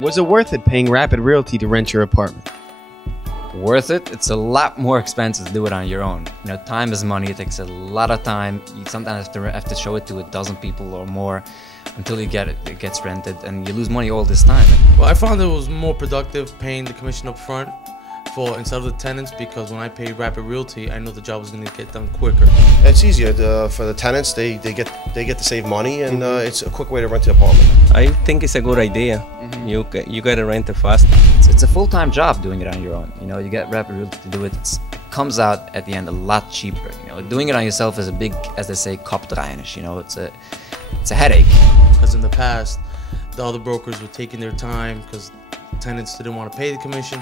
Was it worth it paying Rapid Realty to rent your apartment? Worth it? It's a lot more expensive to do it on your own. You know, time is money. It takes a lot of time. You sometimes have to show it to a dozen people or more until you get it. It gets rented, and you lose money all this time. Well, I found it was more productive paying the commission up front instead of the tenants, because when I pay Rapid Realty, I know the job is going to get done quicker. It's easier for the tenants. They get to save money, and it's a quick way to rent the apartment. I think it's a good idea. You gotta rent it fast. It's a full-time job doing it on your own. You know, you get Rapid Realty to do it. It comes out at the end a lot cheaper. You know, doing it on yourself is a big, as they say, kopdrainisch. You know, it's a headache. Because in the past, the other brokers were taking their time because tenants didn't want to pay the commission.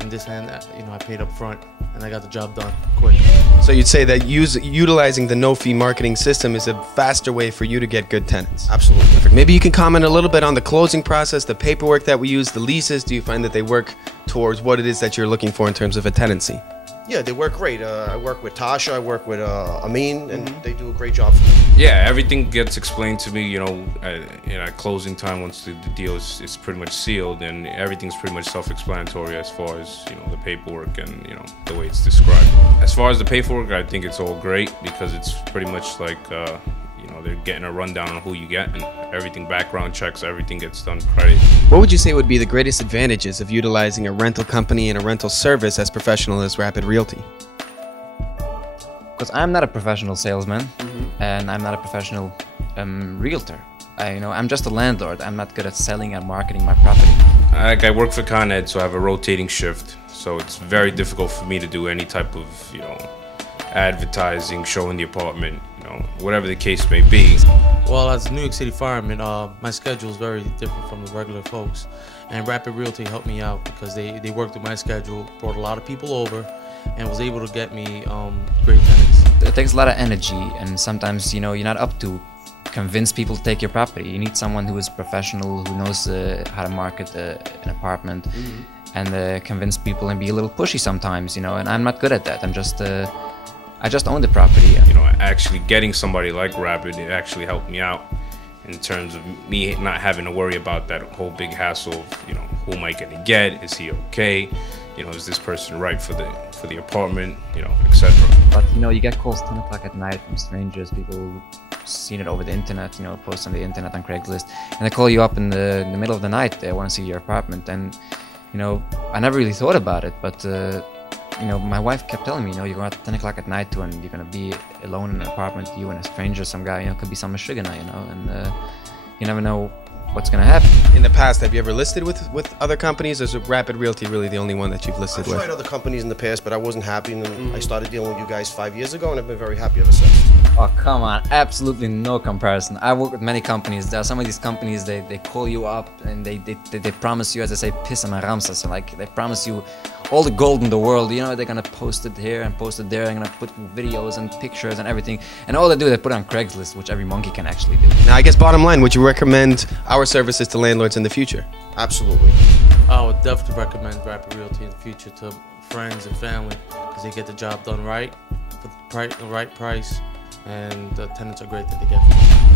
In this hand, you know, I paid up front and I got the job done quick. So you'd say that utilizing the no-fee marketing system is a faster way for you to get good tenants? Absolutely. Maybe you can comment a little bit on the closing process, the paperwork that we use, the leases. Do you find that they work towards what it is that you're looking for in terms of a tenancy? Yeah, they work great. I work with Tasha, I work with Amin, and they do a great job for me. Yeah, everything gets explained to me, you know, at closing time once the deal is pretty much sealed, and everything's pretty much self-explanatory as far as, you know, the paperwork and, you know, the way it's described. As far as the paperwork, I think it's all great because it's pretty much like, you know, they're getting a rundown on who you get, and everything, background checks, everything gets done credit. What would you say would be the greatest advantages of utilizing a rental company and a rental service as professional as Rapid Realty? Because I'm not a professional salesman, and I'm not a professional realtor. I'm just a landlord. I'm not good at selling and marketing my property. I work for Con Ed, so I have a rotating shift, so it's very difficult for me to do any type of, you know, advertising, showing the apartment, you know, whatever the case may be. Well, as a New York City fireman, my schedule is very different from the regular folks, and Rapid Realty helped me out because they worked with my schedule, brought a lot of people over, and was able to get me great tenants. It takes a lot of energy, and sometimes, you know, you're not up to convince people to take your property. You need someone who is professional, who knows how to market an apartment, and convince people and be a little pushy sometimes, you know, and I'm not good at that. I just own the property. You know, actually getting somebody like Rapid, it actually helped me out in terms of me not having to worry about that whole big hassle of, you know, who am I gonna get? Is he okay? You know, is this person right for the apartment? You know, etc. But you know, you get calls 10 o'clock at night from strangers, people who've seen it over the internet, you know, posts on the internet on Craigslist, and they call you up in the middle of the night. They want to see your apartment, and you know, I never really thought about it, but you know, my wife kept telling me, you know, you're going out at 10 o'clock at night and you're going to be alone in an apartment, you and a stranger, some guy, you know, could be some Michiganer, you know, and you never know what's going to happen. In the past, have you ever listed with other companies, or is Rapid Realty really the only one that you've listed with? I've tried other companies in the past, but I wasn't happy, and I started dealing with you guys 5 years ago, and I've been very happy ever since. Oh, come on. Absolutely no comparison. I work with many companies. There are some of these companies, they call you up and they promise you, as I say, piss and Ramses. So like, they promise you all the gold in the world. You know, they're going to post it here and post it there. They're going to put videos and pictures and everything. And all they do, they put it on Craigslist, which every monkey can actually do. Now, I guess bottom line, would you recommend our services to landlords in the future? Absolutely. I would definitely recommend Rapid Realty in the future to friends and family because they get the job done right, for the right price, and the tenants are great that they get from it.